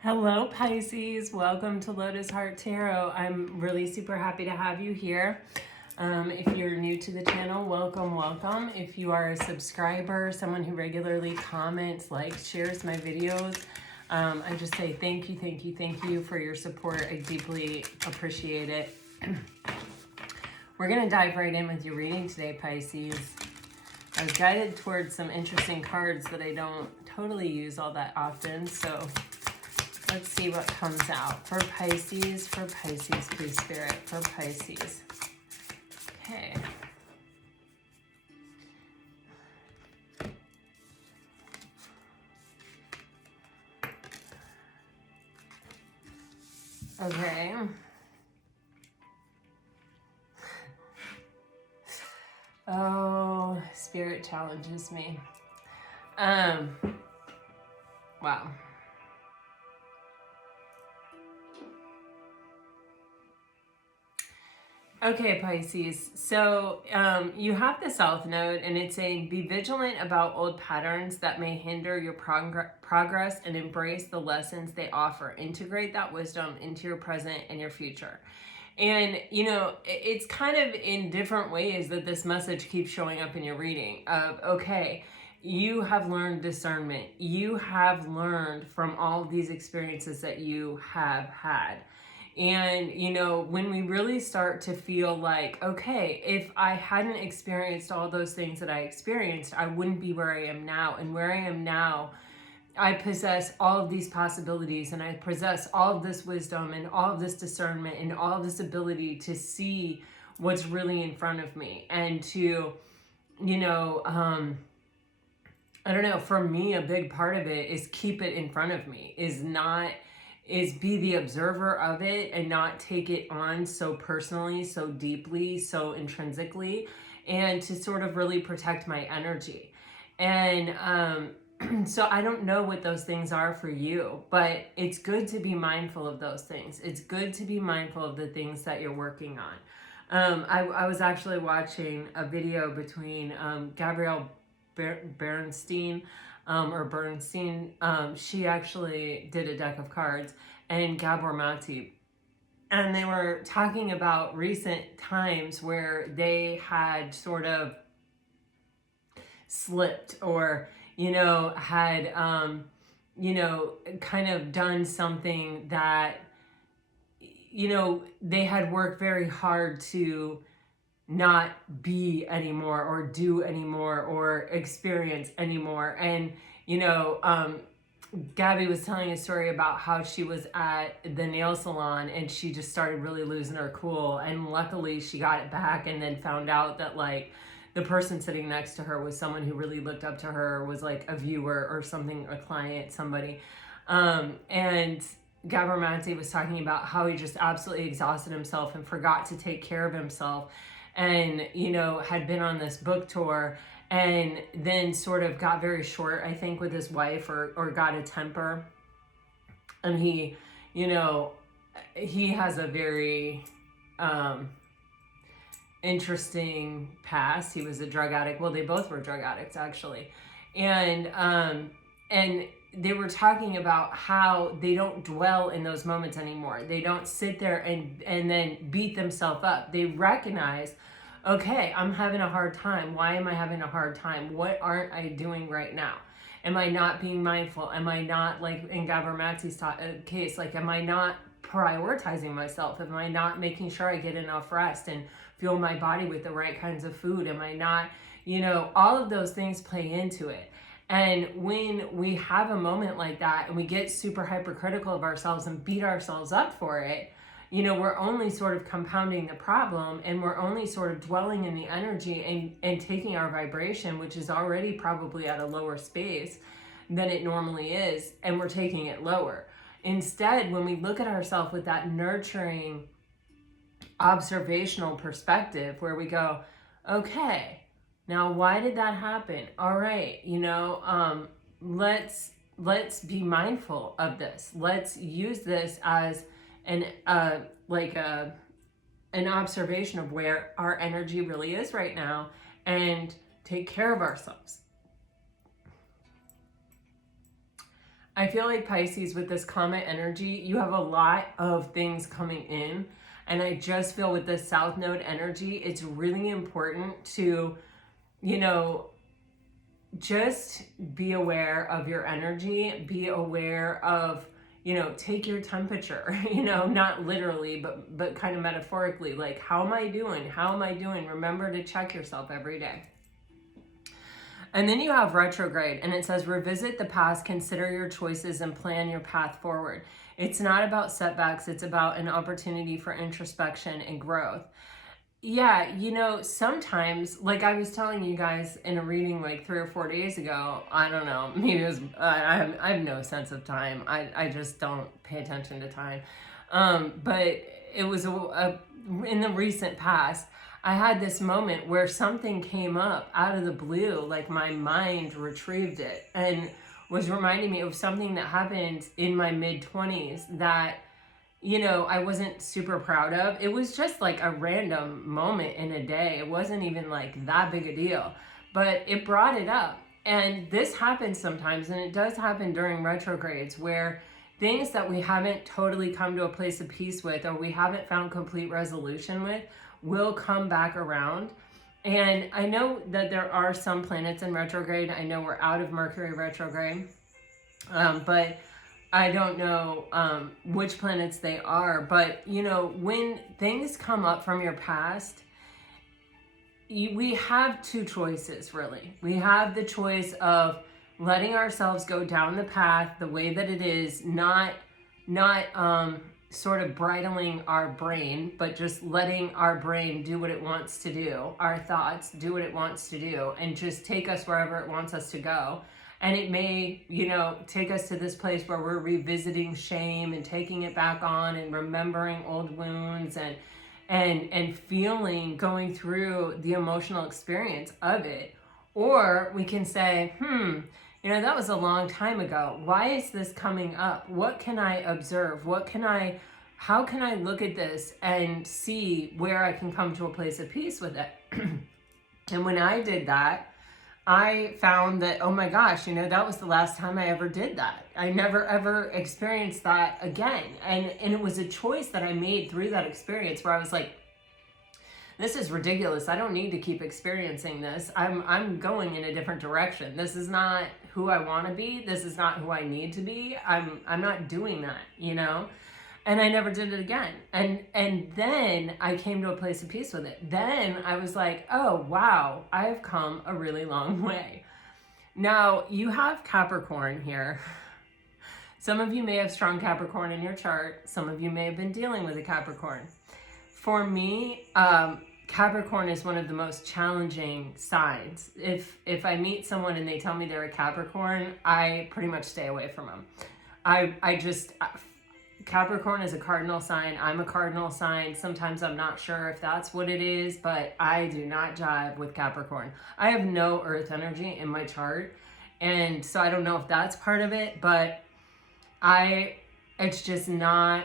Hello, Pisces. Welcome to Lotus Heart Tarot. I'm really super happy to have you here. If you're new to the channel, welcome, welcome. If you are a subscriber, someone who regularly comments, likes, shares my videos, I just say thank you, thank you, thank you for your support. I deeply appreciate it. We're going to dive right in with your reading today, Pisces. I was guided towards some interesting cards that I don't totally use all that often, so let's see what comes out for Pisces, please, Spirit, for Pisces. Okay. Okay. Oh, Spirit challenges me. Wow. Okay, Pisces. So you have the South Node, and it's saying, be vigilant about old patterns that may hinder your progress and embrace the lessons they offer. Integrate that wisdom into your present and your future. And, you know, it's kind of in different ways that this message keeps showing up in your reading of, okay, you have learned discernment. You have learned from all of these experiences that you have had. And, you know, when we really start to feel like, okay, if I hadn't experienced all those things that I experienced, I wouldn't be where I am now. And where I am now, I possess all of these possibilities, and I possess all of this wisdom and all of this discernment and all of this ability to see what's really in front of me and to, you know, I don't know, for me, a big part of it is keep it in front of me, is be the observer of it and not take it on so personally, so deeply, so intrinsically, and to sort of really protect my energy. And so I don't know what those things are for you, but it's good to be mindful of those things. It's good to be mindful of the things that you're working on. I was actually watching a video between Gabrielle Bernstein, she actually did a deck of cards, and Gabor Mate. And they were talking about recent times where they had sort of slipped or, you know, had, you know, kind of done something that, you know, they had worked very hard to not be anymore or do anymore or experience anymore. And, you know, Gabby was telling a story about how she was at the nail salon and she just started really losing her cool. And luckily she got it back and then found out that, like, the person sitting next to her was someone who really looked up to her, was like a viewer or something, a client, somebody. And Gabor Mate was talking about how he just absolutely exhausted himself and forgot to take care of himself, and, you know, had been on this book tour and then sort of got very short, I think, with his wife, or got a temper. And he, you know, he has a very interesting past. He was a drug addict. Well, they both were drug addicts, actually. And they were talking about how they don't dwell in those moments anymore. They don't sit there and then beat themselves up. They recognize, okay, I'm having a hard time. Why am I having a hard time? What aren't I doing right now? Am I not being mindful? Am I not, like in Gabor Mate's case, like, am I not prioritizing myself? Am I not making sure I get enough rest and fuel my body with the right kinds of food? Am I not, you know, all of those things play into it. And when we have a moment like that and we get super hypercritical of ourselves and beat ourselves up for it, you know, we're only sort of compounding the problem, and we're only sort of dwelling in the energy and taking our vibration, which is already probably at a lower space than it normally is, and we're taking it lower. Instead, when we look at ourselves with that nurturing, observational perspective where we go, okay, now why did that happen? All right, you know, let's be mindful of this. Let's use this as an observation of where our energy really is right now, and take care of ourselves. I feel like Pisces, with this comet energy, you have a lot of things coming in. And I just feel with this South Node energy, it's really important to, you know, just be aware of your energy, be aware of, you know, take your temperature, you know, not literally, but kind of metaphorically, like, how am I doing? How am I doing? Remember to check yourself every day. And then you have retrograde, and it says, revisit the past, consider your choices, and plan your path forward. It's not about setbacks. It's about an opportunity for introspection and growth. Yeah, you know, sometimes, like I was telling you guys in a reading like 3 or 4 days ago, I don't know, maybe it was, I have no sense of time. I just don't pay attention to time. But it was in the recent past, I had this moment where something came up out of the blue, like my mind retrieved it and was reminding me of something that happened in my mid-20s that, you know, I wasn't super proud of. It was just like a random moment in a day. It wasn't even like that big a deal, but it brought it up. And this happens sometimes, and it does happen during retrogrades, where things that we haven't totally come to a place of peace with, or we haven't found complete resolution with, will come back around. And I know that there are some planets in retrograde. I know we're out of Mercury retrograde, but I don't know which planets they are. But, you know, when things come up from your past, we have two choices, really. We have the choice of letting ourselves go down the path the way that it is, not sort of bridling our brain, but just letting our brain do what it wants to do, our thoughts do what it wants to do, and just take us wherever it wants us to go. And it may, you know, take us to this place where we're revisiting shame and taking it back on and remembering old wounds and feeling, going through the emotional experience of it. Or we can say, you know, that was a long time ago. Why is this coming up? What can I observe? How can I look at this and see where I can come to a place of peace with it? And when I did that, I found that, oh my gosh, you know, that was the last time I ever did that. I never ever experienced that again. And it was a choice that I made through that experience where I was like, this is ridiculous. I don't need to keep experiencing this. I'm going in a different direction. This is not who I want to be. This is not who I need to be. I'm not doing that, you know? And I never did it again. And then I came to a place of peace with it. Then I was like, oh, wow, I've come a really long way. Now, you have Capricorn here. Some of you may have strong Capricorn in your chart. Some of you may have been dealing with a Capricorn. For me, Capricorn is one of the most challenging signs. If I meet someone and they tell me they're a Capricorn, I pretty much stay away from them. Capricorn is a cardinal sign. I'm a cardinal sign. Sometimes I'm not sure if that's what it is, but I do not jive with Capricorn. I have no earth energy in my chart, and so I don't know if that's part of it, but it's just not,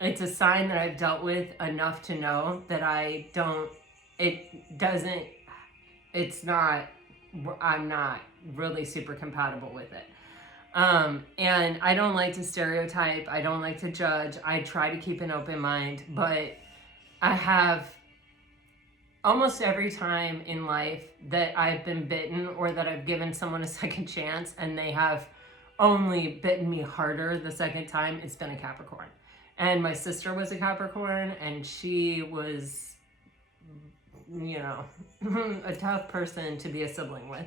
it's a sign that I've dealt with enough to know that I'm not really super compatible with it. And I don't like to stereotype. I don't like to judge. I try to keep an open mind, but I have almost every time in life that I've been bitten or that I've given someone a second chance and they have only bitten me harder the second time, it's been a Capricorn. And my sister was a Capricorn, and she was, you know, a tough person to be a sibling with.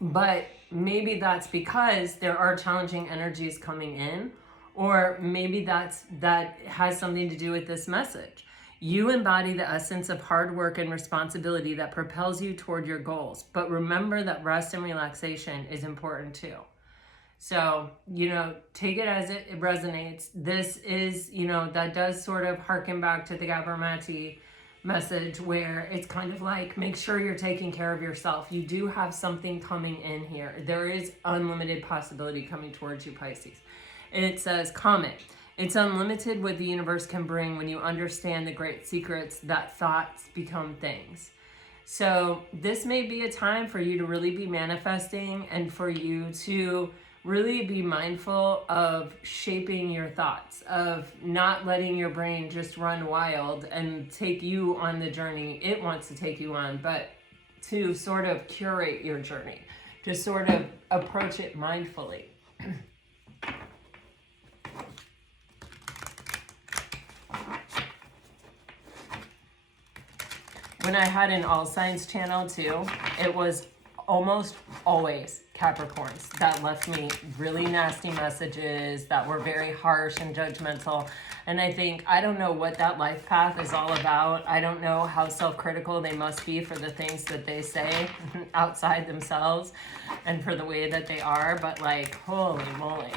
But maybe that's because there are challenging energies coming in, or maybe that has something to do with this message. You embody the essence of hard work and responsibility that propels you toward your goals. But remember that rest and relaxation is important too. So, you know, take it as it resonates. This is, you know, that does sort of harken back to the Gabramati message where it's kind of like, make sure you're taking care of yourself. You do have something coming in here. There is unlimited possibility coming towards you, Pisces. And it says, comment. It's unlimited what the universe can bring when you understand the great secrets that thoughts become things. So this may be a time for you to really be manifesting and for you to really be mindful of shaping your thoughts, of not letting your brain just run wild and take you on the journey it wants to take you on, but to sort of curate your journey, to sort of approach it mindfully. When I had an all signs channel too, it was almost always Capricorns that left me really nasty messages that were very harsh and judgmental. And I think, I don't know what that life path is all about. I don't know how self-critical they must be for the things that they say outside themselves and for the way that they are. But like, holy moly.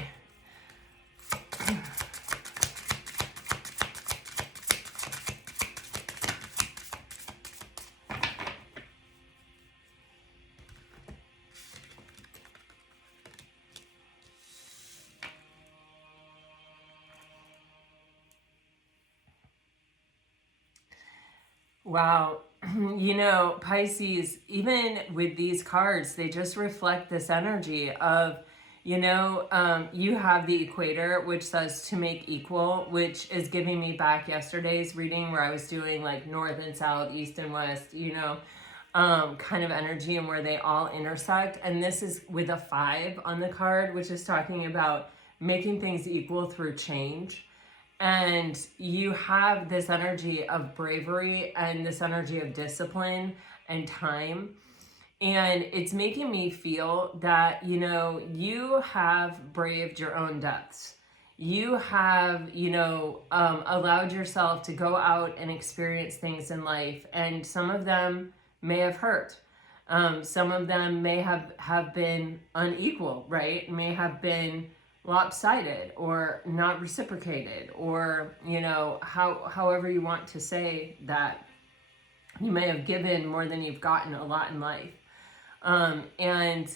Wow. You know, Pisces, even with these cards, they just reflect this energy of, you know, you have the equator, which says to make equal, which is giving me back yesterday's reading where I was doing like north and south, east and west, you know, kind of energy and where they all intersect. And this is with a 5 on the card, which is talking about making things equal through change. And you have this energy of bravery and this energy of discipline and time. And it's making me feel that, you know, you have braved your own depths. You have, you know, allowed yourself to go out and experience things in life. And some of them may have hurt. Some of them may have been unequal, right? May have been lopsided or not reciprocated, or, you know, however you want to say that. You may have given more than you've gotten a lot in life. And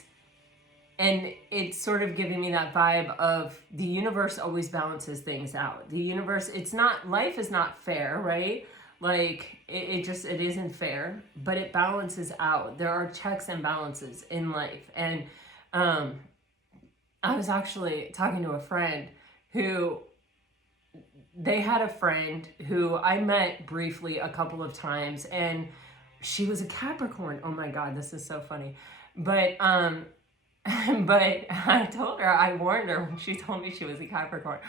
it's sort of giving me that vibe of the universe always balances things out. The universe, it's not, life is not fair, right? Like it isn't fair, but it balances out. There are checks and balances in life. And I was actually talking to a friend who, they had a friend who I met briefly a couple of times, and she was a Capricorn. Oh my God, this is so funny. But but I told her, I warned her when she told me she was a Capricorn.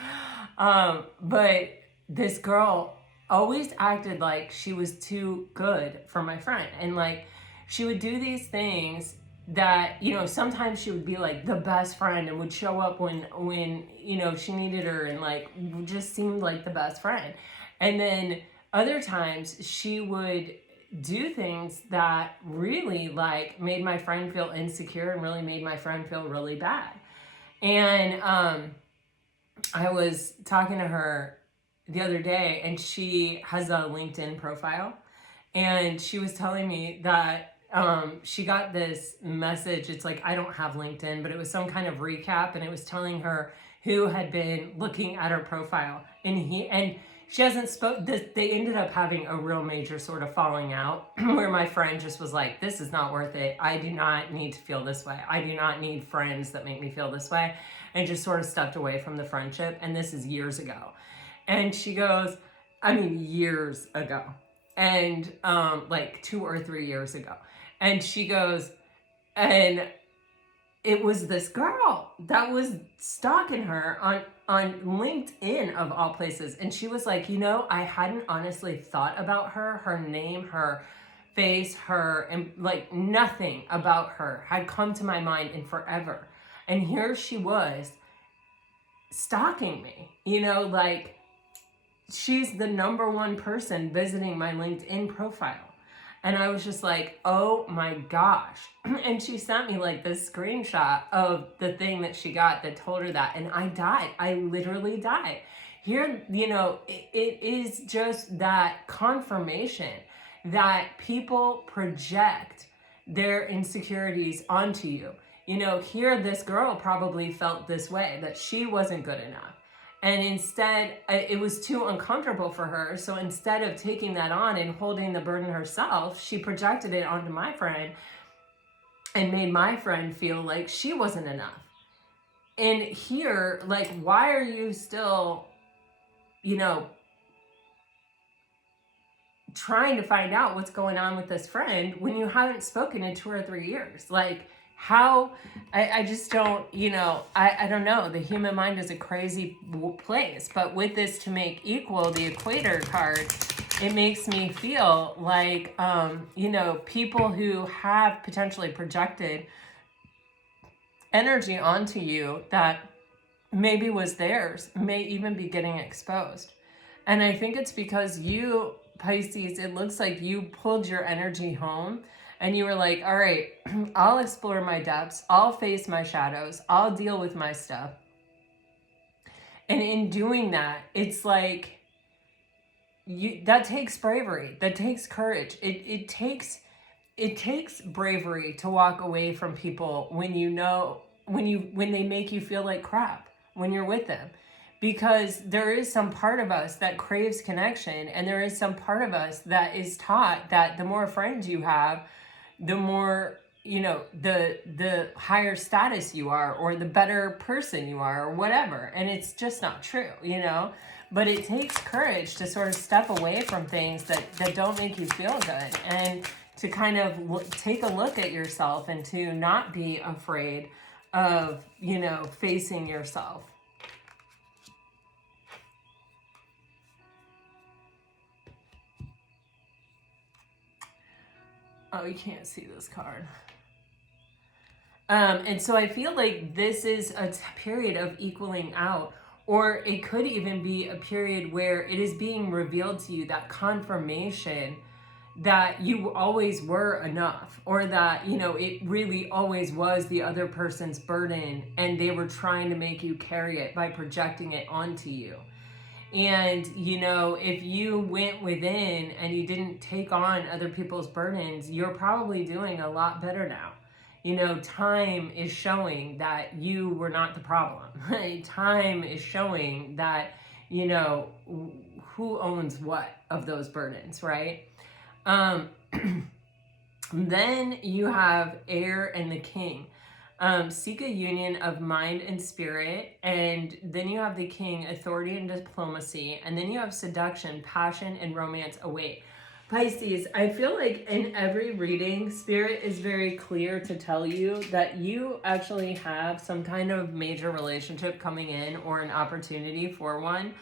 But this girl always acted like she was too good for my friend. And like, she would do these things that, you know, sometimes she would be like the best friend and would show up when you know, she needed her, and like just seemed like the best friend. And then other times she would do things that really like made my friend feel insecure and really made my friend feel really bad. And I was talking to her the other day, and she has a LinkedIn profile, and she was telling me that she got this message. It's like, I don't have LinkedIn, but it was some kind of recap, and it was telling her who had been looking at her profile, and she hasn't they ended up having a real major sort of falling out where my friend just was like, this is not worth it. I do not need to feel this way. I do not need friends that make me feel this way, and just sort of stepped away from the friendship. And this is years ago. And she goes, I mean, years ago, and like 2 or 3 years ago. And she goes, and it was this girl that was stalking her on LinkedIn of all places. And she was like, you know, I hadn't honestly thought about her name, her face, and like nothing about her had come to my mind in forever. And here she was stalking me, you know, like she's the #1 person visiting my LinkedIn profile. And I was just like, oh my gosh. And she sent me like this screenshot of the thing that she got that told her that. And I died. I literally died. Here, you know, it is just that confirmation that people project their insecurities onto you. You know, here this girl probably felt this way, that she wasn't good enough. And instead, it was too uncomfortable for her. So instead of taking that on and holding the burden herself, she projected it onto my friend and made my friend feel like she wasn't enough. And here, like, why are you still, you know, trying to find out what's going on with this friend when you haven't spoken in 2 or 3 years? Like, how, I just don't, you know, I don't know. The human mind is a crazy place. But with this to make equal, the equator card, it makes me feel like, you know, people who have potentially projected energy onto you that maybe was theirs may even be getting exposed. And I think it's because you, Pisces, it looks like you pulled your energy home and you were like, all right, I'll explore my depths. I'll face my shadows. I'll deal with my stuff. And in doing that, it's like, that takes bravery. That takes courage. It takes bravery to walk away from people when you know, when they make you feel like crap when you're with them. Because there is some part of us that craves connection, and there is some part of us that is taught that the more friends you have, the more, you know, the higher status you are, or the better person you are, or whatever. And it's just not true, you know? But it takes courage to sort of step away from things that don't make you feel good, and to kind of take a look at yourself and to not be afraid of, you know, facing yourself. Oh, you can't see this card. And so I feel like this is a period of equaling out, or it could even be a period where it is being revealed to you, that confirmation that you always were enough, or that, you know, it really always was the other person's burden and they were trying to make you carry it by projecting it onto you. And, you know, if you went within and you didn't take on other people's burdens, you're probably doing a lot better now. You know, time is showing that you were not the problem. Time is showing that, you know, who owns what of those burdens, right? Then you have air and the king. Seek a union of mind and spirit. And then you have the king, authority and diplomacy. And then you have seduction, passion, and romance await. Pisces, I feel like in every reading, Spirit is very clear to tell you that you actually have some kind of major relationship coming in, or an opportunity for one.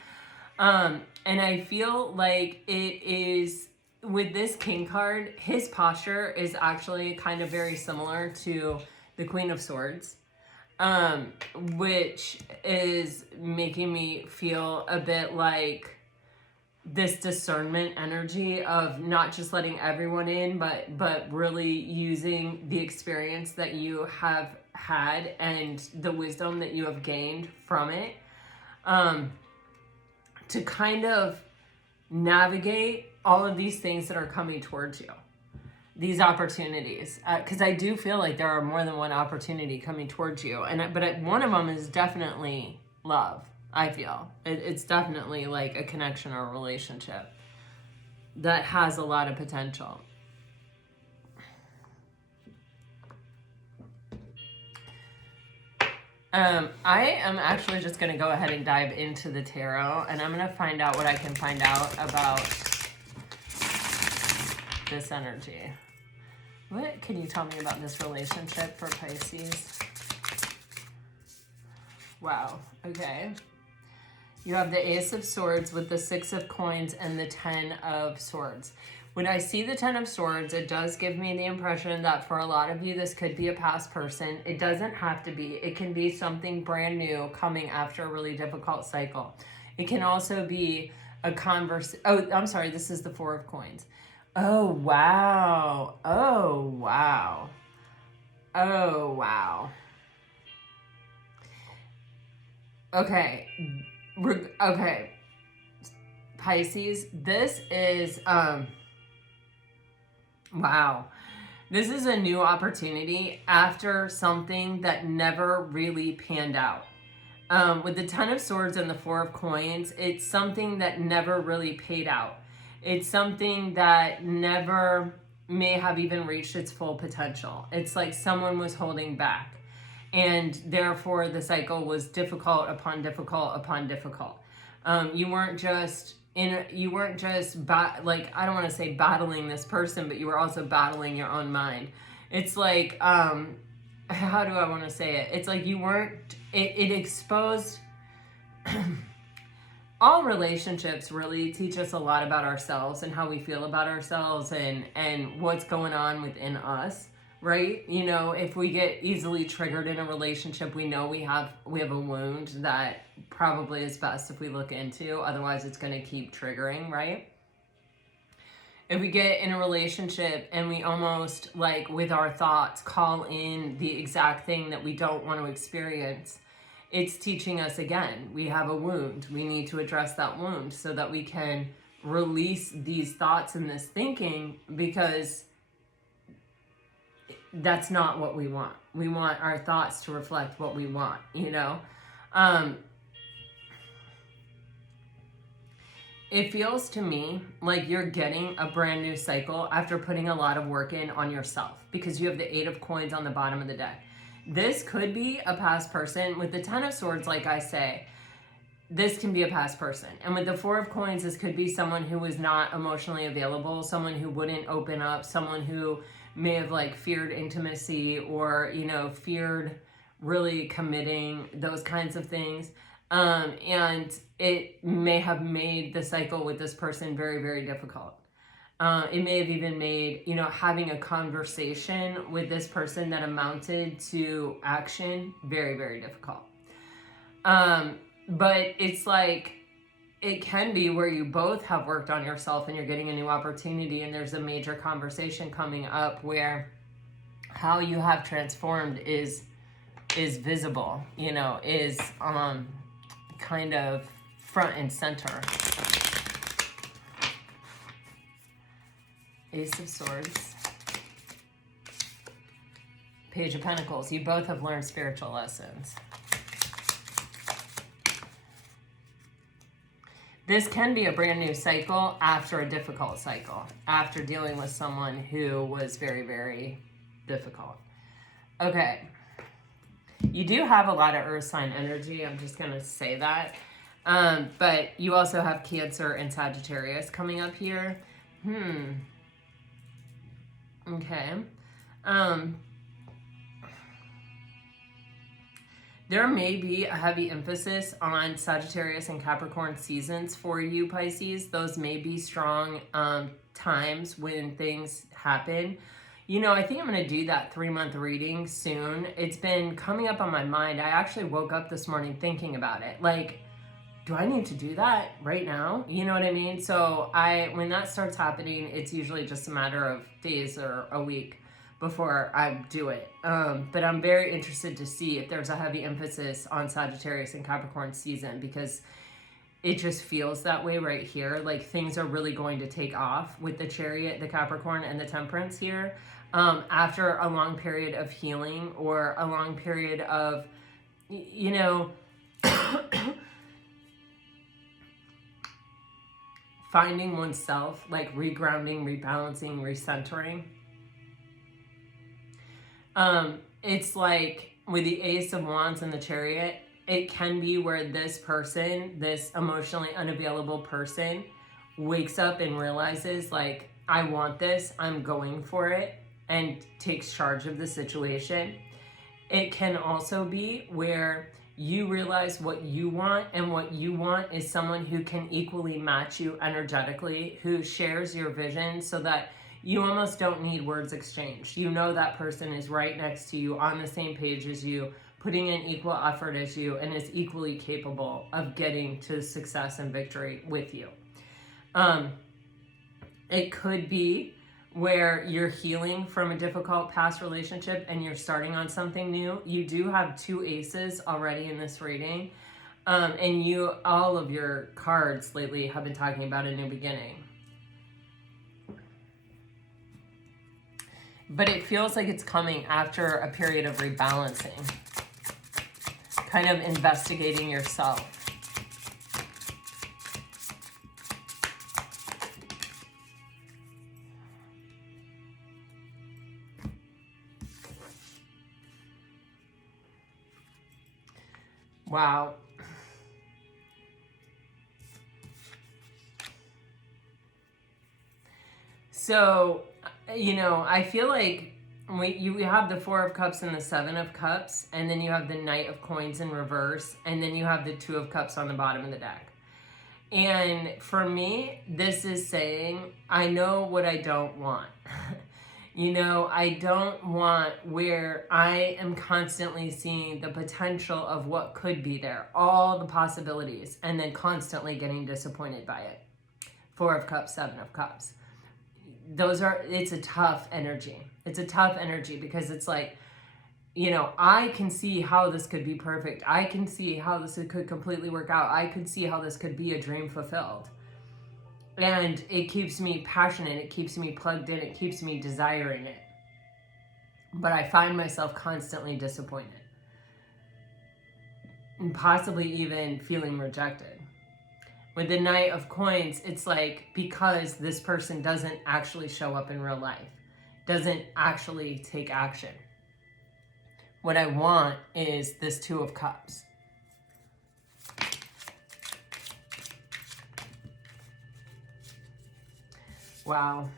And I feel like it is, with this king card, his posture is actually kind of very similar to the Queen of Swords, which is making me feel a bit like this discernment energy of not just letting everyone in, but really using the experience that you have had and the wisdom that you have gained from it, to kind of navigate all of these things that are coming towards you, these opportunities, because I do feel like there are more than one opportunity coming towards you, but one of them is definitely love. I feel it's definitely like a connection or a relationship that has a lot of potential. I am actually just going to go ahead and dive into the tarot, and I'm going to find out what I can find out about this energy. What can you tell me about this relationship for Pisces? Wow. Okay. You have the Ace of Swords with the Six of Coins and the 10 of Swords. When I see the 10 of Swords, it does give me the impression that for a lot of you, this could be a past person. It doesn't have to be. It can be something brand new coming after a really difficult cycle. It can also be a Oh, I'm sorry. This is the 4 of Coins. Oh, wow. Oh, wow. Oh, wow. Okay. Okay. Pisces, this is, wow. This is a new opportunity after something that never really panned out. With the Ten of Swords and the Four of Coins, it's something that never really paid out. It's something that never may have even reached its full potential. It's like someone was holding back. And therefore, the cycle was difficult upon difficult upon difficult. You weren't just like, I don't want to say battling this person, but you were also battling your own mind. It's like, how do I want to say it? It's like you weren't, it exposed, all relationships really teach us a lot about ourselves and how we feel about ourselves and what's going on within us, right? You know, if we get easily triggered in a relationship, we know we have a wound that probably is best if we look into, otherwise it's going to keep triggering, right? If we get in a relationship and we almost, like, with our thoughts, call in the exact thing that we don't want to experience, it's teaching us again, we have a wound. We need to address that wound so that we can release these thoughts and this thinking, because that's not what we want. We want our thoughts to reflect what we want, you know? It feels to me like you're getting a brand new cycle after putting a lot of work in on yourself, because you have the Eight of Coins on the bottom of the deck. This could be a past person. With the Ten of Swords, like I say, this can be a past person. And with the Four of Coins, this could be someone who was not emotionally available, someone who wouldn't open up, someone who may have, like, feared intimacy or, you know, feared really committing, those kinds of things. And it may have made the cycle with this person very, very difficult. It may have even made, you know, having a conversation with this person that amounted to action very, very difficult. But it's like, it can be where you both have worked on yourself and you're getting a new opportunity, and there's a major conversation coming up where how you have transformed is visible, you know, is kind of front and center. Ace of Swords. Page of Pentacles. You both have learned spiritual lessons. This can be a brand new cycle after a difficult cycle, after dealing with someone who was very, very difficult. Okay. You do have a lot of earth sign energy. I'm just going to say that. But you also have Cancer and Sagittarius coming up here. Okay. There may be a heavy emphasis on Sagittarius and Capricorn seasons for you, Pisces. Those may be strong times when things happen. You know, I think I'm going to do that 3-month reading soon. It's been coming up on my mind. I actually woke up this morning thinking about it. Like, do I need to do that right now? You know what I mean? So when that starts happening, it's usually just a matter of days or a week before I do it. But I'm very interested to see if there's a heavy emphasis on Sagittarius and Capricorn season, because it just feels that way right here. Like, things are really going to take off with the Chariot, the Capricorn, and the Temperance here. After a long period of healing, or a long period of, you know, finding oneself, like regrounding, rebalancing, recentering. It's like with the Ace of Wands and the Chariot, it can be where this person, this emotionally unavailable person, wakes up and realizes, like, I want this, I'm going for it, and takes charge of the situation. It can also be where you realize what you want, and what you want is someone who can equally match you energetically, who shares your vision, so that you almost don't need words exchanged. You know that person is right next to you, on the same page as you, putting in equal effort as you, and is equally capable of getting to success and victory with you. It could be where you're healing from a difficult past relationship and you're starting on something new. You do have 2 aces already in this reading. And all of your cards lately have been talking about a new beginning. But it feels like it's coming after a period of rebalancing. kind of investigating yourself. Wow. So, you know, I feel like you have the Four of Cups and the Seven of Cups, and then you have the Knight of Coins in reverse, and then you have the Two of Cups on the bottom of the deck. And for me, this is saying, I know what I don't want. You know, I don't want where I am constantly seeing the potential of what could be there, all the possibilities, and then constantly getting disappointed by it. Four of Cups, Seven of Cups. It's a tough energy. It's a tough energy because it's like, you know, I can see how this could be perfect. I can see how this could completely work out. I could see how this could be a dream fulfilled. And it keeps me passionate. It keeps me plugged in. It keeps me desiring it. But I find myself constantly disappointed. And possibly even feeling rejected. With the Knight of Coins, it's like, because this person doesn't actually show up in real life, doesn't actually take action. What I want is this Two of Cups. Wow.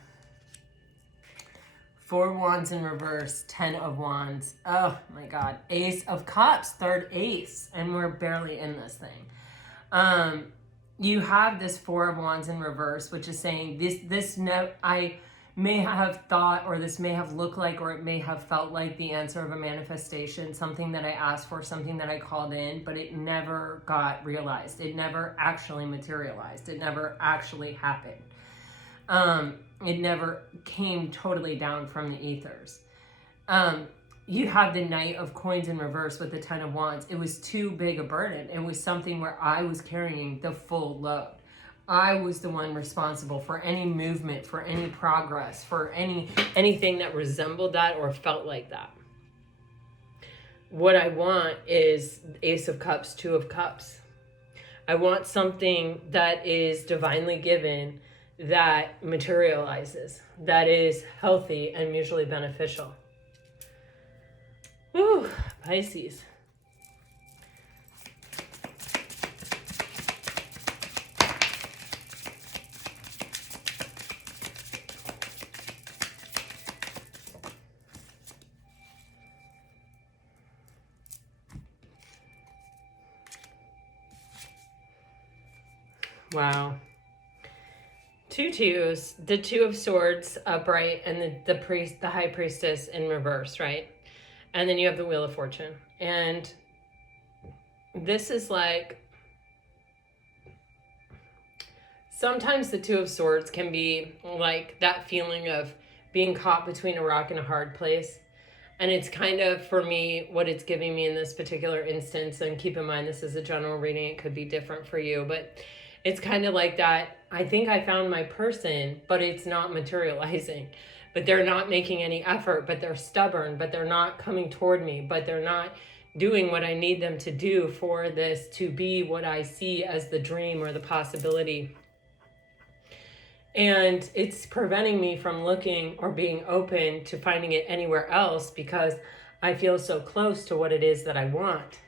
Four Wands in reverse, 10 of Wands. Oh my God. Ace of Cups, third ace. And we're barely in this thing. You have this Four of Wands in reverse, which is saying I may have thought, or this may have looked like, or it may have felt like the answer of a manifestation, something that I asked for, something that I called in, but it never got realized. It never actually materialized. It never actually happened. It never came totally down from the ethers. You have the Knight of Coins in reverse with the Ten of Wands. It was too big a burden. It was something where I was carrying the full load. I was the one responsible for any movement, for any progress, for anything that resembled that or felt like that. What I want is Ace of Cups, Two of Cups. I want something that is divinely given, that materializes, that is healthy and mutually beneficial. Woo, Pisces. Wow. Two twos, the Two of Swords upright, and the High Priestess in reverse, right? And then you have the Wheel of Fortune. And this is like, sometimes the Two of Swords can be like that feeling of being caught between a rock and a hard place. And it's kind of, for me, what it's giving me in this particular instance, and keep in mind, this is a general reading, it could be different for you, but it's kind of like that. I think I found my person, but it's not materializing. But they're not making any effort, but they're stubborn, but they're not coming toward me, but they're not doing what I need them to do for this to be what I see as the dream or the possibility. And it's preventing me from looking or being open to finding it anywhere else because I feel so close to what it is that I want.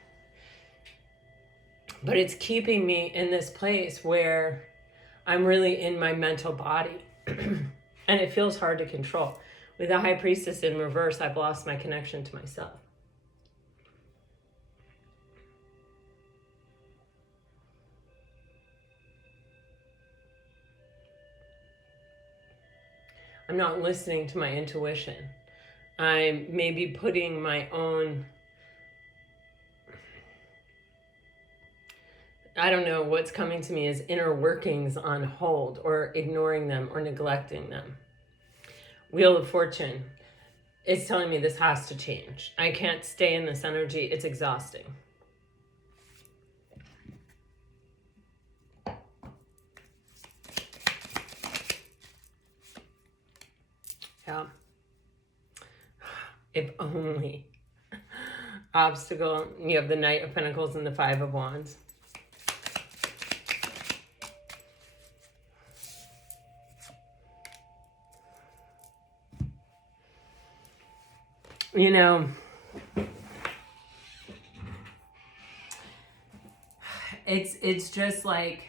But it's keeping me in this place where I'm really in my mental body. And it feels hard to control. With the High Priestess in reverse, I've lost my connection to myself. I'm not listening to my intuition. I'm maybe putting my own, I don't know, what's coming to me as inner workings on hold, or ignoring them or neglecting them. Wheel of Fortune. It's telling me this has to change. I can't stay in this energy. It's exhausting. Yeah. If only. obstacle. You have the Knight of Pentacles and the Five of Wands. You know, it's just like,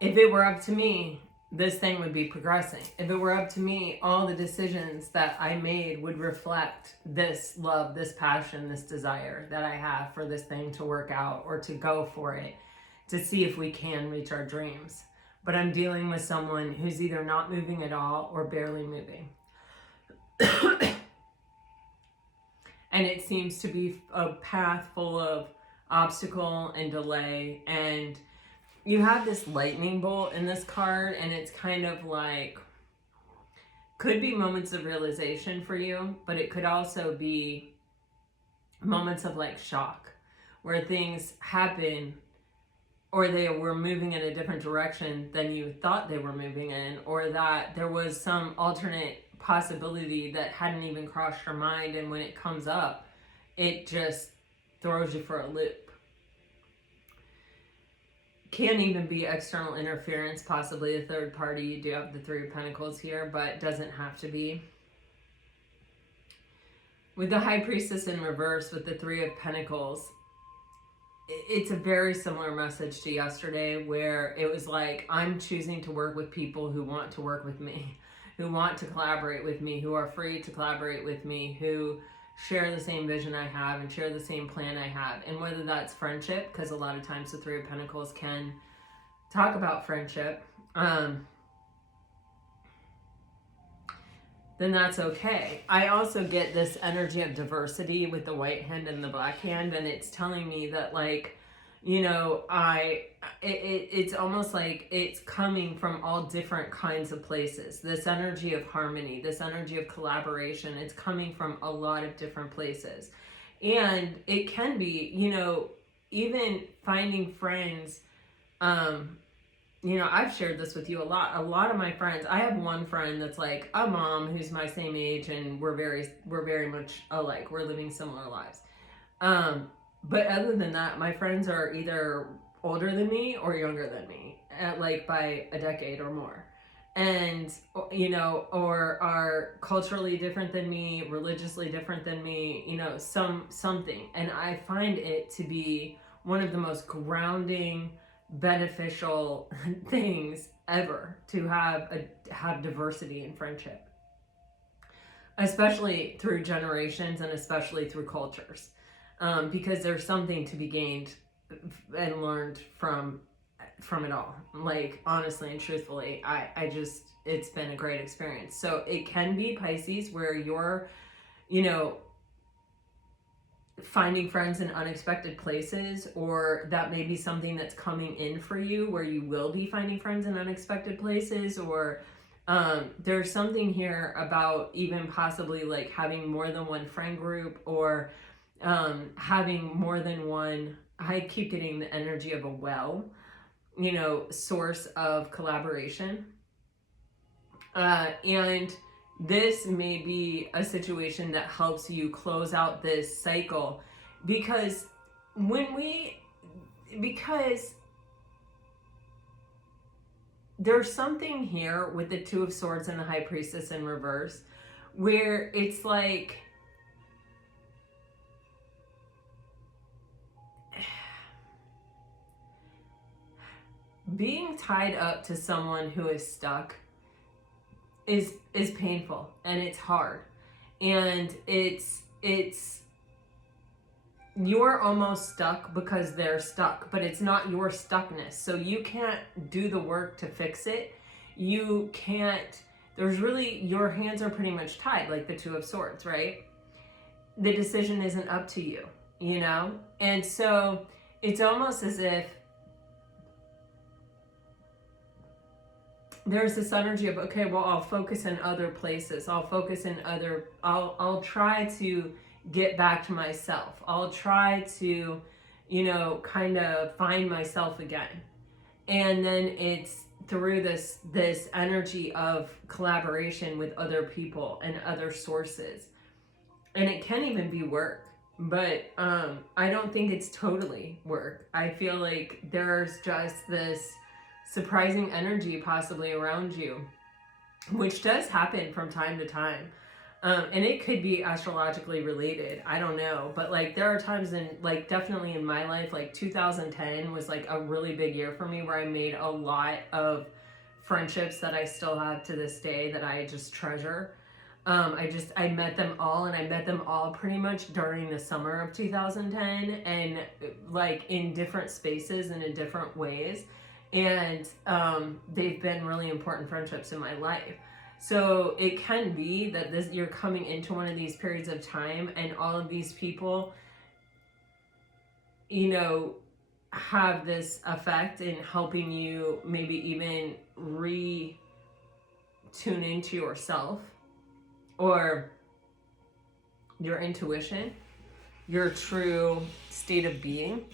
if it were up to me, this thing would be progressing. If it were up to me, all the decisions that I made would reflect this love, this passion, this desire that I have for this thing to work out or to go for it, to see if we can reach our dreams. But I'm dealing with someone who's either not moving at all or barely moving. And it seems to be a path full of obstacle and delay. And you have this lightning bolt in this card, and it's kind of like, could be moments of realization for you, but it could also be moments of like shock, where things happen or they were moving in a different direction than you thought they were moving in, or that there was some alternate possibility that hadn't even crossed your mind, and when it comes up, it just throws you for a loop. Can even be external interference, possibly a third party. You do have the Three of Pentacles here, but doesn't have to be. With the High Priestess in reverse, with the Three of Pentacles, it's a very similar message to yesterday, where it was like, I'm choosing to work with people who want to work with me, who want to collaborate with me, who are free to collaborate with me, who share the same vision I have and share the same plan I have. And whether that's friendship, because a lot of times the Three of Pentacles can talk about friendship, then that's okay. I also get this energy of diversity with the white hand and the black hand, and it's telling me that, like, you know, it's almost like it's coming from all different kinds of places. This energy of harmony, this energy of collaboration, it's coming from a lot of different places. And it can be, you know, even finding friends, you know, I've shared this with you a lot. A lot of my friends, I have one friend that's like a mom who's my same age, and we're very much alike. We're living similar lives. But other than that, my friends are either older than me or younger than me, like by a decade or more. And, you know, or are culturally different than me, religiously different than me, you know, something. And I find it to be one of the most grounding, beneficial things ever to have diversity in friendship, especially through generations and especially through cultures, because there's something to be gained and learned from it all. Like, honestly and truthfully, I just, it's been a great experience. So it can be Pisces, where you're, you know, finding friends in unexpected places, or that may be something that's coming in for you, where you will be finding friends in unexpected places, or there's something here about even possibly like having more than one friend group, or having more than one, I keep getting the energy of a well, you know, source of collaboration. And this may be a situation that helps you close out this cycle, because there's something here with the Two of Swords and the High Priestess in reverse, where it's like, being tied up to someone who is stuck is painful, and it's hard, and it's you're almost stuck because they're stuck, but it's not your stuckness, so you can't do the work to fix it. You can't, there's really, your hands are pretty much tied, like the Two of Swords, right? The decision isn't up to you, you know? And so it's almost as if there's this energy of, okay, well, I'll focus in other places. I'll try to get back to myself. I'll try to, you know, kind of find myself again. And then it's through this energy of collaboration with other people and other sources. And it can even be work. But I don't think it's totally work. I feel like there's just this surprising energy possibly around you, which does happen from time to time. And it could be astrologically related. I don't know. But like there are times in like definitely in my life, like 2010 was like a really big year for me where I made a lot of friendships that I still have to this day that I just treasure. I met them all, and I met them all pretty much during the summer of 2010, and like in different spaces and in different ways. And they've been really important friendships in my life. So it can be that you're coming into one of these periods of time, and all of these people, you know, have this effect in helping you maybe even tune into yourself or your intuition, your true state of being.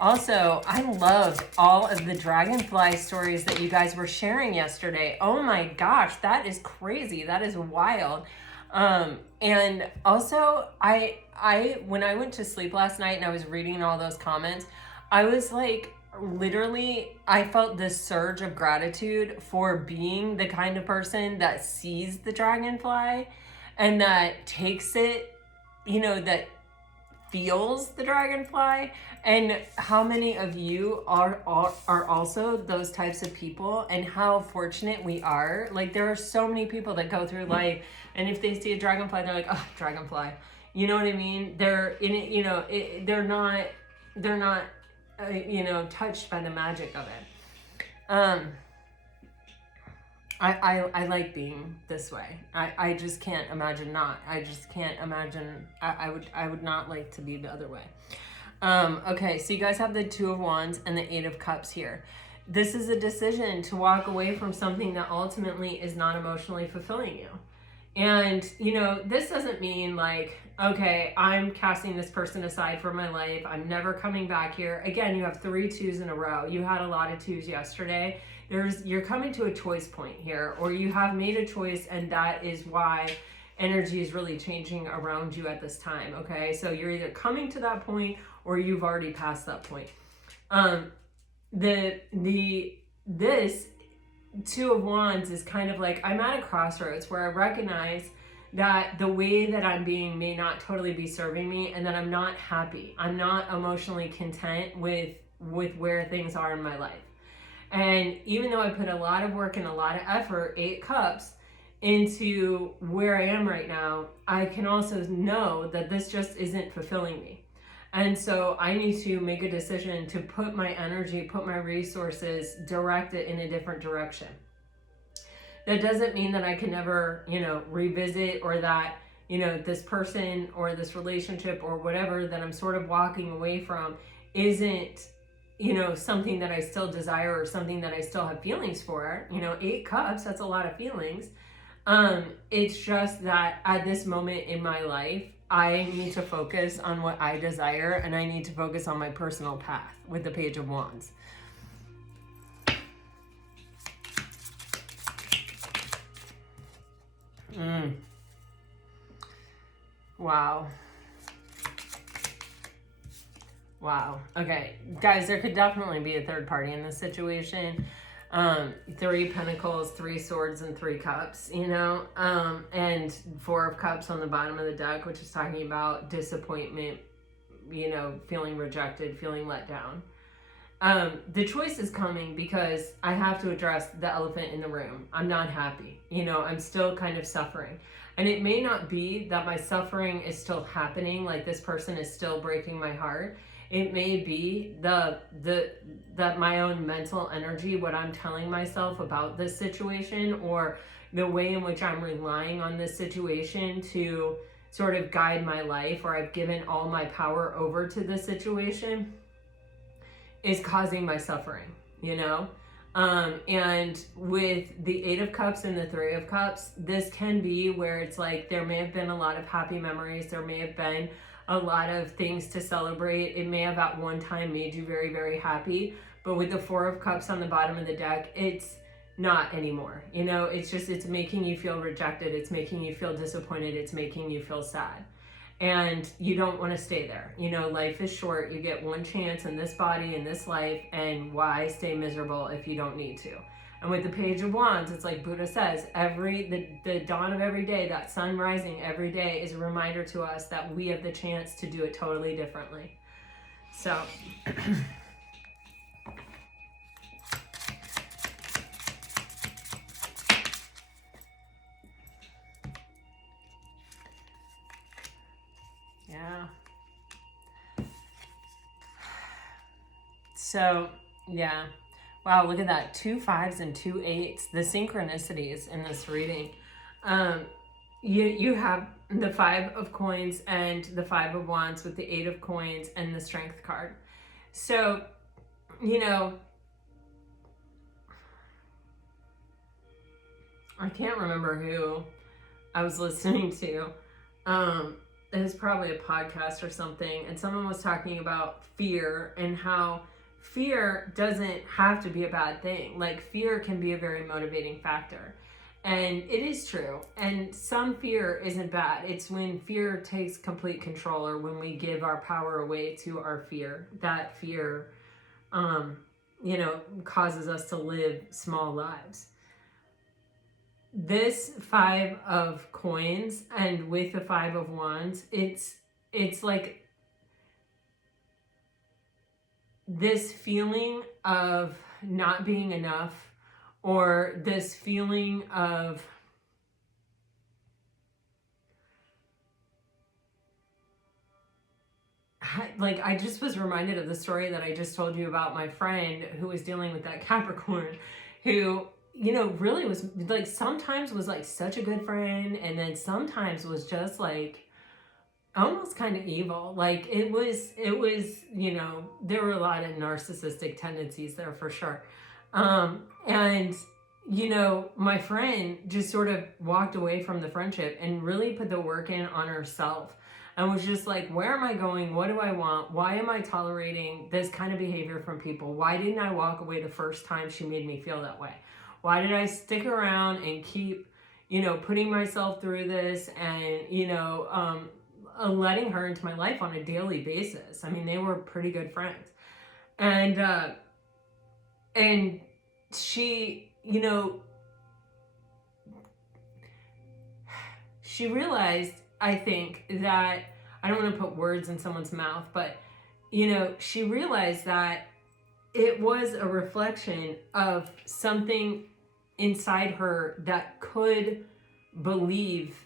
Also, I loved all of the dragonfly stories that you guys were sharing yesterday. Oh my gosh, that is crazy. That is wild. And also, I when I went to sleep last night and I was reading all those comments, I was like, literally, I felt this surge of gratitude for being the kind of person that sees the dragonfly and that takes it, you know, that feels the dragonfly. And how many of you are also those types of people, and how fortunate we are. Like there are so many people that go through life, and if they see a dragonfly, they're like, oh, dragonfly. You know what I mean? They're in it, you know, they're not you know, touched by the magic of it. I like being this way. I just can't imagine not. I just can't imagine. I would not like to be the other way. Okay, so you guys have the Two of Wands and the Eight of Cups here. This is a decision to walk away from something that ultimately is not emotionally fulfilling you. And, you know, this doesn't mean like, okay, I'm casting this person aside for my life. I'm never coming back here. Again, you have 3 twos in a row. You had a lot of twos yesterday. You're coming to a choice point here, or you have made a choice, and that is why energy is really changing around you at this time. Okay, so you're either coming to that point or you've already passed that point. This Two of Wands is kind of like, I'm at a crossroads where I recognize that the way that I'm being may not totally be serving me, and that I'm not happy. I'm not emotionally content with where things are in my life. And even though I put a lot of work and a lot of effort, 8 cups, into where I am right now, I can also know that this just isn't fulfilling me. And so I need to make a decision to put my energy, put my resources, direct it in a different direction. That doesn't mean that I can never, you know, revisit, or that, you know, this person or this relationship or whatever that I'm sort of walking away from isn't, you know, something that I still desire or something that I still have feelings for. You know, 8 cups, that's a lot of feelings. It's just that at this moment in my life, I need to focus on what I desire, and I need to focus on my personal path with the Page of Wands. Wow. Wow. Okay, guys, there could definitely be a third party in this situation. 3 pentacles, 3 swords, and 3 cups, you know, and 4 of cups on the bottom of the deck, which is talking about disappointment, you know, feeling rejected, feeling let down. The choice is coming because I have to address the elephant in the room. I'm not happy. You know, I'm still kind of suffering. And it may not be that my suffering is still happening, like this person is still breaking my heart. It may be that my own mental energy, what I'm telling myself about this situation, or the way in which I'm relying on this situation to sort of guide my life, or I've given all my power over to this situation, is causing my suffering, you know? And with the 8 of Cups and the 3 of Cups, this can be where it's like there may have been a lot of happy memories, there may have been a lot of things to celebrate. It may have at one time made you very, very happy. But with the 4 of Cups on the bottom of the deck, it's not anymore. You know, it's just, it's making you feel rejected. It's making you feel disappointed. It's making you feel sad. And you don't want to stay there. You know, life is short. You get one chance in this body, in this life, and why stay miserable if you don't need to? And with the Page of Wands, it's like Buddha says, the dawn of every day, that sun rising every day, is a reminder to us that we have the chance to do it totally differently. So yeah. So, yeah. Wow, look at that. 2 5s and 2 8s. The synchronicities in this reading. You have the 5 of coins and the 5 of wands with the 8 of coins and the strength card. So, you know, I can't remember who I was listening to. It was probably a podcast or something, and someone was talking about fear and how fear doesn't have to be a bad thing. Like, fear can be a very motivating factor. And it is true. And some fear isn't bad. It's when fear takes complete control, or when we give our power away to our fear. That fear, you know, causes us to live small lives. This 5 of coins and with the 5 of wands, it's like this feeling of not being enough, or this feeling of like, I just was reminded of the story that I just told you about my friend who was dealing with that Capricorn, who, you know, really was like, sometimes was like such a good friend, and then sometimes was just like almost kind of evil. Like, it was, you know, there were a lot of narcissistic tendencies there for sure. And, you know, my friend just sort of walked away from the friendship and really put the work in on herself, and was just like, where am I going? What do I want? Why am I tolerating this kind of behavior from people? Why didn't I walk away the first time she made me feel that way? Why did I stick around and keep, you know, putting myself through this, and, you know, letting her into my life on a daily basis? I mean, they were pretty good friends. And she, you know, she realized, I think, that, I don't want to put words in someone's mouth, but, you know, she realized that it was a reflection of something inside her that could believe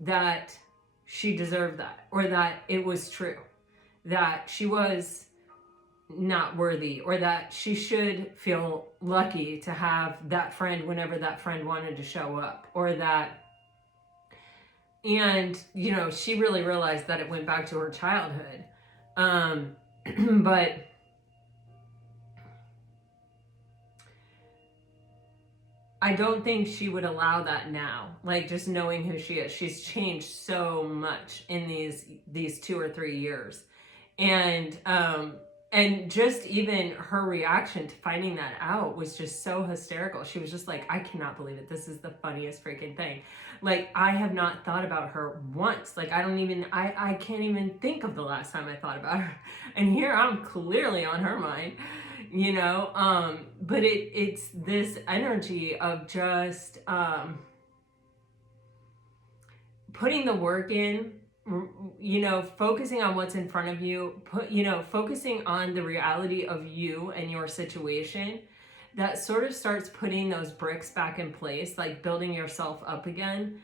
that she deserved that, or that it was true, that she was not worthy, or that she should feel lucky to have that friend whenever that friend wanted to show up, or that, and, you know, she really realized that it went back to her childhood. But I don't think she would allow that now. Like, just knowing who she is, she's changed so much in these 2 or 3 years. And just even her reaction to finding that out was just so hysterical. She was just like, I cannot believe it. This is the funniest freaking thing. Like, I have not thought about her once. Like, I can't even think of the last time I thought about her. And here I'm clearly on her mind, you know? But it's this energy of just putting the work in, you know, focusing on what's in front of you, focusing on the reality of you and your situation, that sort of starts putting those bricks back in place, like building yourself up again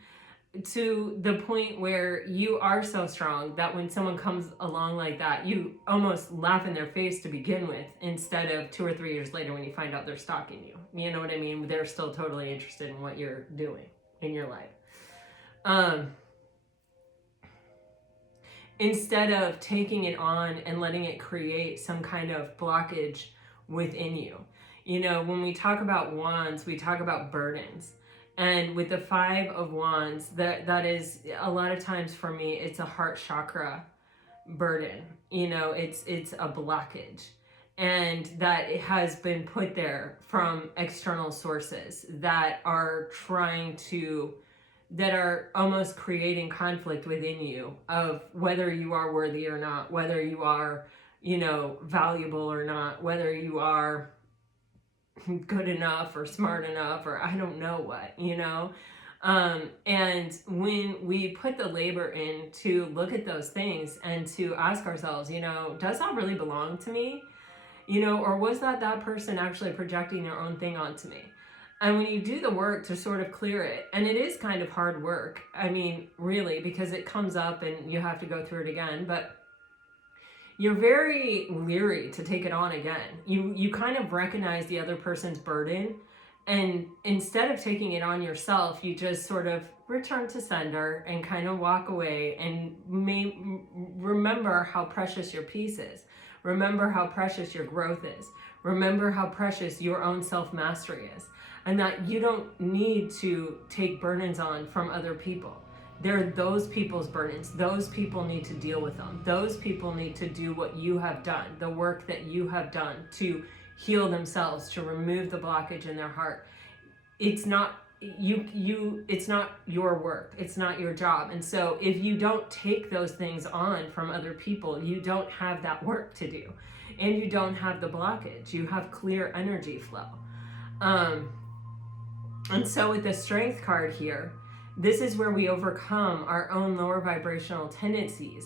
to the point where you are so strong that when someone comes along like that, you almost laugh in their face to begin with, instead of 2 or 3 years later when you find out they're stalking you. You know what I mean? They're still totally interested in what you're doing in your life. Instead of taking it on and letting it create some kind of blockage within you. You know, when we talk about wands, we talk about burdens. And with the 5 of wands, that is, a lot of times for me, it's a heart chakra burden. You know, it's a blockage. and that it has been put there from external sources that are that are almost creating conflict within you of whether you are worthy or not, whether you are, valuable or not, whether you are good enough or smart enough or I don't know what, and when we put the labor in to look at those things and to ask ourselves, does that really belong to me? Or was that person actually projecting their own thing onto me? And when you do the work to sort of clear it, and it is kind of hard work, I mean, really, because it comes up and you have to go through it again, but you're very leery to take it on again. You kind of recognize the other person's burden, and instead of taking it on yourself, you just sort of return to sender and kind of walk away and remember how precious your peace is. Remember how precious your growth is. Remember how precious your own self-mastery is. And that you don't need to take burdens on from other people. They're those people's burdens. Those people need to deal with them. Those people need to do what you have done, the work that you have done to heal themselves, to remove the blockage in their heart. It's not it's not your work. It's not your job. And so if you don't take those things on from other people, you don't have that work to do. And you don't have the blockage. You have clear energy flow. And so with the Strength card here, this is where we overcome our own lower vibrational tendencies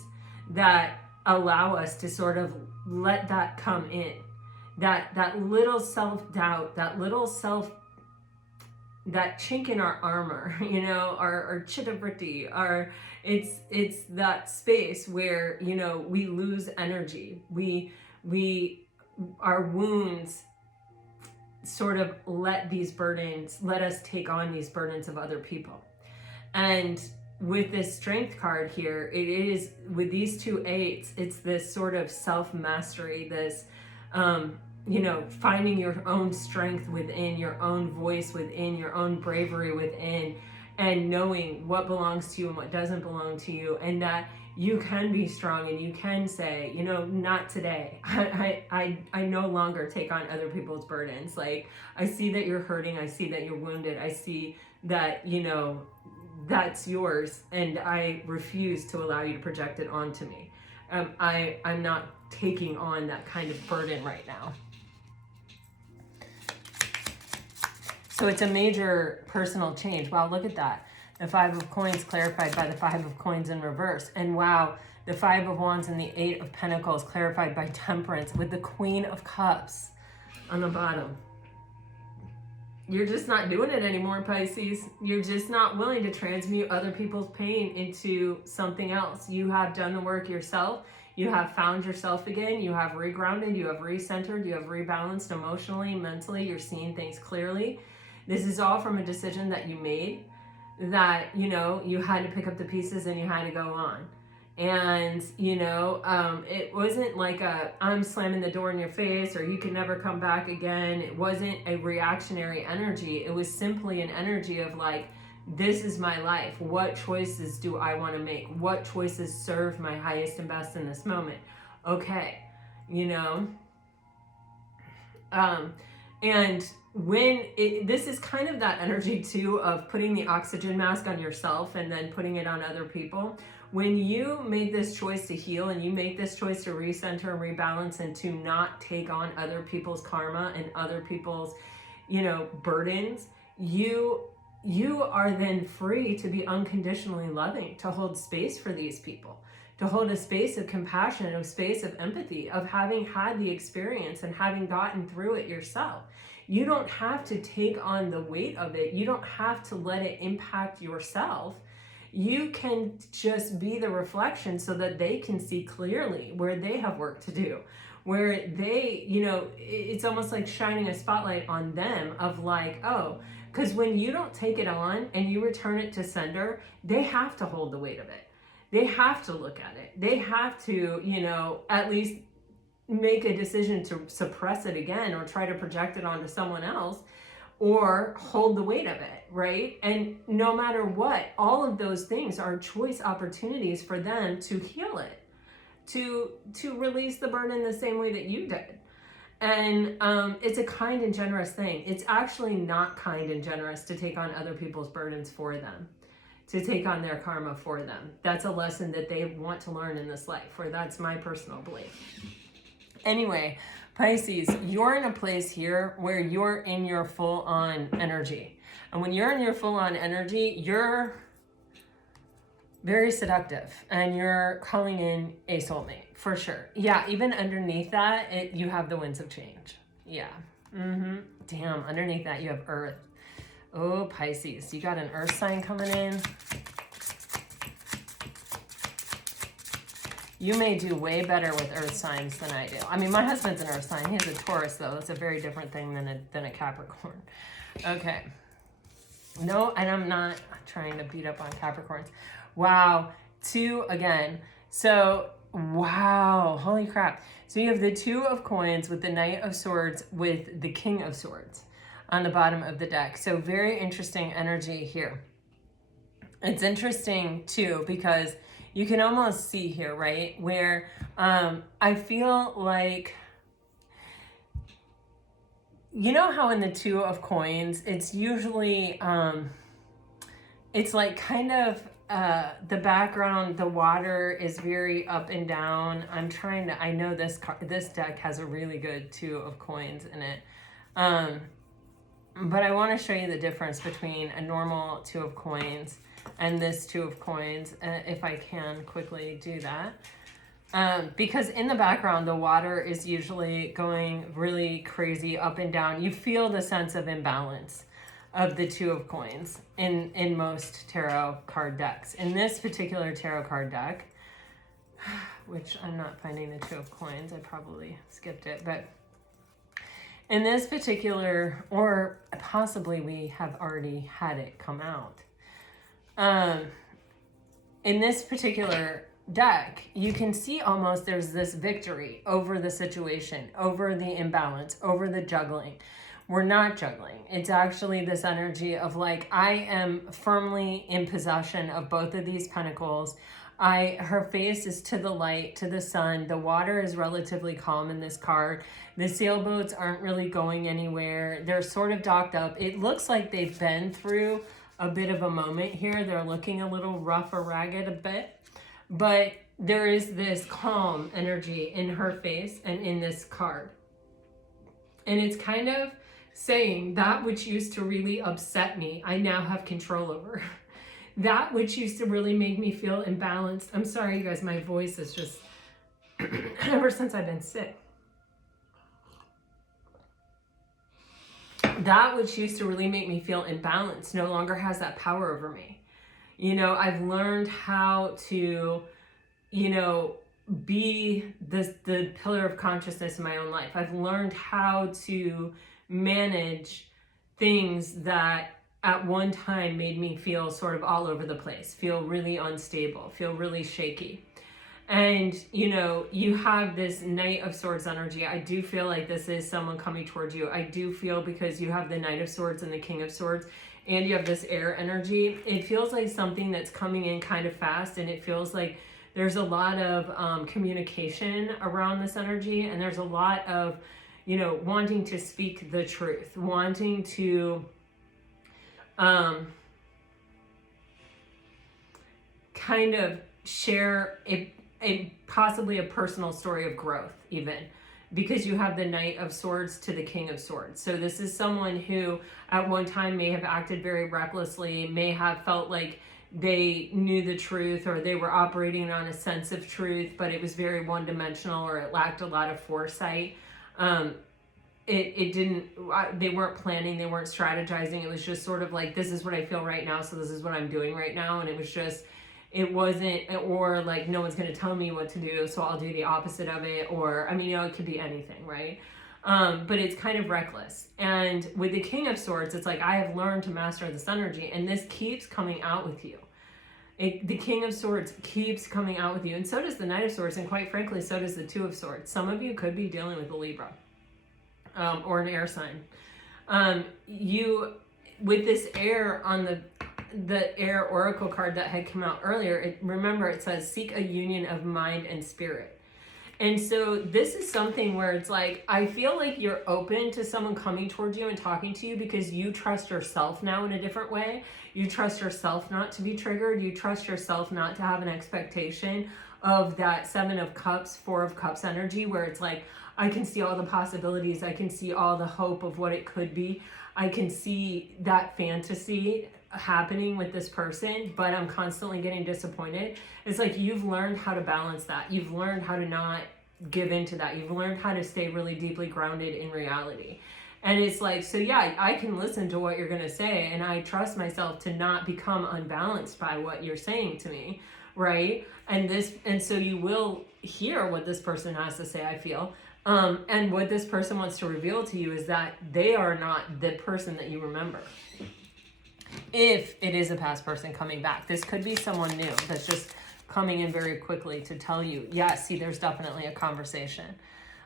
that allow us to sort of let that come in. That little self-doubt, that chink in our armor, our chitta-vritti, it's that space where, we lose energy. Our wounds sort of let us take on these burdens of other people. And with this Strength card here, it is, with these two eights, it's this sort of self-mastery, this, finding your own strength within, your own voice within, your own bravery within, and knowing what belongs to you and what doesn't belong to you, and that you can be strong and you can say, not today. I no longer take on other people's burdens. Like, I see that you're hurting. I see that you're wounded. I see that, that's yours, and I refuse to allow you to project it onto me. I'm not taking on that kind of burden right now. So it's a major personal change. Wow, look at that. The Five of Coins clarified by the Five of Coins in reverse. And wow, the Five of Wands and the Eight of Pentacles clarified by Temperance with the Queen of Cups on the bottom. You're just not doing it anymore, Pisces. You're just not willing to transmute other people's pain into something else. You have done the work yourself. You have found yourself again. You have regrounded. You have recentered. You have rebalanced emotionally, mentally. You're seeing things clearly. This is all from a decision that you made, that, you had to pick up the pieces and you had to go on. And, it wasn't like I'm slamming the door in your face or you can never come back again. It wasn't a reactionary energy. It was simply an energy of like, this is my life. What choices do I want to make? What choices serve my highest and best in this moment? Okay, and when this is kind of that energy too of putting the oxygen mask on yourself and then putting it on other people. When you make this choice to heal and you make this choice to recenter and rebalance and to not take on other people's karma and other people's, burdens, you are then free to be unconditionally loving, to hold space for these people, to hold a space of compassion, a space of empathy, of having had the experience and having gotten through it yourself. You don't have to take on the weight of it. You don't have to let it impact yourself. You can just be the reflection so that they can see clearly where they have work to do, where they, it's almost like shining a spotlight on them of like, oh, because when you don't take it on and you return it to sender, they have to hold the weight of it. They have to look at it. They have to, at least make a decision to suppress it again or try to project it onto someone else or hold the weight of it, right? And no matter what, all of those things are choice opportunities for them to heal it, to release the burden the same way that you did. And it's a kind and generous thing. It's actually not kind and generous to take on other people's burdens for them, to take on their karma for them. That's a lesson that they want to learn in this life, or that's my personal belief. Anyway, Pisces, you're in a place here where you're in your full-on energy. And when you're in your full-on energy, you're very seductive and you're calling in a soulmate, for sure. Yeah, even underneath that, you have the winds of change. Yeah. Damn, underneath that you have Earth. Oh, Pisces, you got an Earth sign coming in. You may do way better with Earth signs than I do. I mean, my husband's an Earth sign. He's a Taurus, though. It's a very different thing than a Capricorn. Okay. No, and I'm not trying to beat up on Capricorns. Wow. 2 again. So, wow. Holy crap. So you have the 2 of coins with the Knight of Swords with the King of Swords on the bottom of the deck. So very interesting energy here. It's interesting, too, because you can almost see here, right, where I feel like, you know how in the 2 of coins, it's usually, it's like kind of the background, the water is very up and down. I know this deck has a really good 2 of coins in it. But I want to show you the difference between a normal 2 of coins and this 2 of coins, if I can quickly do that. Because in the background, the water is usually going really crazy up and down. You feel the sense of imbalance of the 2 of coins in most tarot card decks. In this particular tarot card deck, which I'm not finding the 2 of coins, I probably skipped it, but in this particular, or possibly we have already had it come out. In this particular deck, you can see almost there's this victory over the situation, over the imbalance, over the juggling. We're not juggling. It's actually this energy of like, I am firmly in possession of both of these pentacles. Her face is to the light, to the sun. The water is relatively calm in this card. The sailboats aren't really going anywhere. They're sort of docked up. It looks like they've been through a bit of a moment here. They're looking a little rough or ragged a bit, but there is this calm energy in her face and in this card. And it's kind of saying that which used to really upset me, I now have control over. That which used to really make me feel imbalanced. I'm sorry, you guys, my voice is just, ever since I've been sick. That which used to really make me feel imbalanced no longer has that power over me. You know, I've learned how to, you know, be the pillar of consciousness in my own life. I've learned how to manage things that at one time made me feel sort of all over the place, feel really unstable, feel really shaky. And, you know, you have this Knight of Swords energy. I do feel like this is someone coming towards you. I do feel, because you have the Knight of Swords and the King of Swords, and you have this air energy, it feels like something that's coming in kind of fast, and it feels like there's a lot of communication around this energy, and there's a lot of, you know, wanting to speak the truth, wanting to kind of share possibly a personal story of growth, even because you have the Knight of Swords to the King of Swords. So this is someone who at one time may have acted very recklessly, may have felt like they knew the truth, or they were operating on a sense of truth, but it was very one-dimensional, or it lacked a lot of foresight. They weren't planning, they weren't strategizing. It was just sort of like, this is what I feel right now, so this is what I'm doing right now. And it was just, it wasn't, or like, no one's going to tell me what to do, so I'll do the opposite of it. Or, I mean, you know, it could be anything, right? But it's kind of reckless. And with the King of Swords, it's like, I have learned to master this energy, and this keeps coming out with you. The King of Swords keeps coming out with you, and so does the Knight of Swords, and quite frankly, so does the Two of Swords. Some of you could be dealing with a Libra, or an air sign. With this air on the air oracle card that had come out earlier, remember it says, seek a union of mind and spirit. And so this is something where it's like, I feel like you're open to someone coming towards you and talking to you because you trust yourself now in a different way. You trust yourself not to be triggered. You trust yourself not to have an expectation of that 7 of Cups, 4 of Cups energy, where it's like, I can see all the possibilities. I can see all the hope of what it could be. I can see that fantasy happening with this person, but I'm constantly getting disappointed. It's like you've learned how to balance that. You've learned how to not give into that. You've learned how to stay really deeply grounded in reality. And it's like, so yeah, I can listen to what you're going to say, and I trust myself to not become unbalanced by what you're saying to me, right? And so you will hear what this person has to say, I feel. And what this person wants to reveal to you is that they are not the person that you remember. If it is a past person coming back, this could be someone new that's just coming in very quickly to tell you, yeah, see, there's definitely a conversation.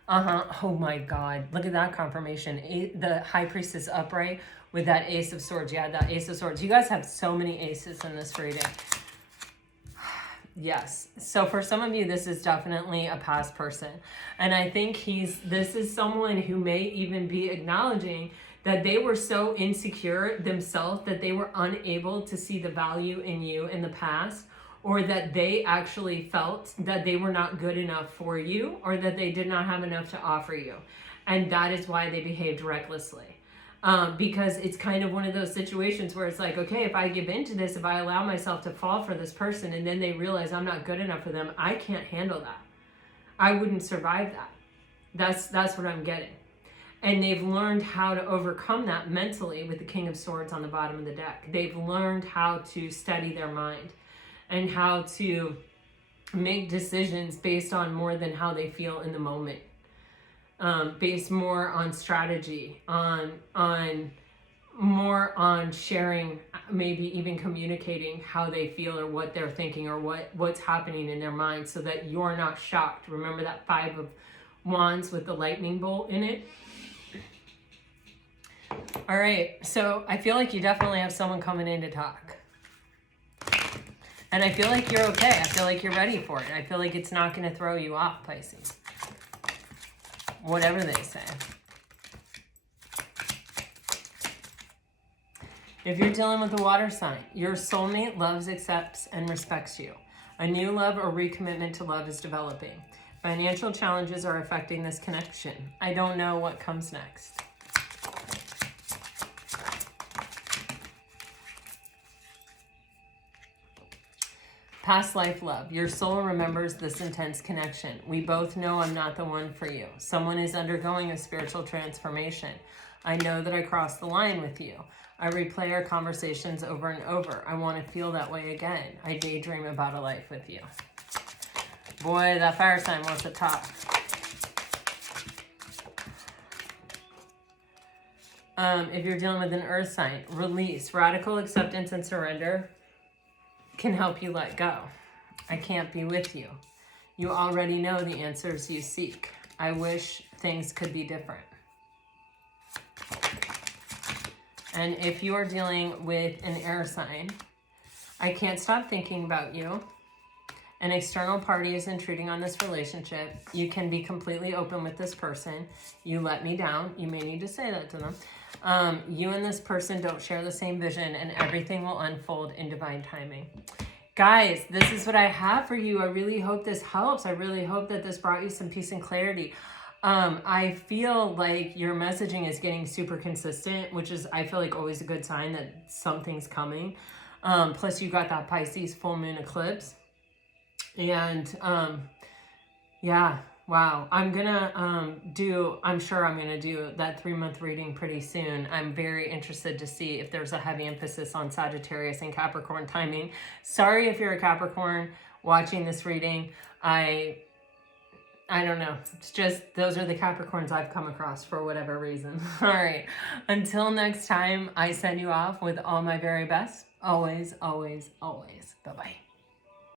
Oh my God, look at that confirmation. The High Priestess upright with that Ace of Swords. Yeah, that Ace of Swords. You guys have so many aces in this reading. Yes. So for some of you, this is definitely a past person. And I think this is someone who may even be acknowledging that they were so insecure themselves that they were unable to see the value in you in the past, or that they actually felt that they were not good enough for you, or that they did not have enough to offer you. And that is why they behaved recklessly. Because it's kind of one of those situations where it's like, okay, if I give into this, if I allow myself to fall for this person and then they realize I'm not good enough for them, I can't handle that. I wouldn't survive that. That's what I'm getting. And they've learned how to overcome that mentally with the King of Swords on the bottom of the deck. They've learned how to steady their mind and how to make decisions based on more than how they feel in the moment. Based more on strategy, more on sharing, maybe even communicating how they feel or what they're thinking or what's happening in their mind, so that you're not shocked. Remember that 5 of Wands with the lightning bolt in it? All right, so I feel like you definitely have someone coming in to talk. And I feel like you're okay. I feel like you're ready for it. I feel like it's not going to throw you off, Pisces. Whatever they say. If you're dealing with a water sign, your soulmate loves, accepts, and respects you. A new love or recommitment to love is developing. Financial challenges are affecting this connection. I don't know what comes next. Past life love. Your soul remembers this intense connection. We both know I'm not the one for you. Someone is undergoing a spiritual transformation. I know that I crossed the line with you. I replay our conversations over and over. I want to feel that way again. I daydream about a life with you. Boy, that fire sign wants to talk. If you're dealing with an earth sign, release, radical acceptance and surrender can help you let go. I can't be with you. You already know the answers you seek. I wish things could be different. And if you are dealing with an air sign, I can't stop thinking about you. An external party is intruding on this relationship. You can be completely open with this person. You let me down. You may need to say that to them. You and this person don't share the same vision, and everything will unfold in divine timing. Guys, this is what I have for you. I really hope this helps. I really hope that this brought you some peace and clarity. I feel like your messaging is getting super consistent, which is, I feel like, always a good sign that something's coming. Plus, you got that Pisces full moon eclipse. And yeah, wow. I'm sure I'm gonna do that 3-month reading pretty soon. I'm very interested to see if there's a heavy emphasis on Sagittarius and Capricorn timing. Sorry if you're a Capricorn watching this reading. I don't know. It's just, those are the Capricorns I've come across for whatever reason. All right. Until next time, I send you off with all my very best. Always, always, always. Bye-bye.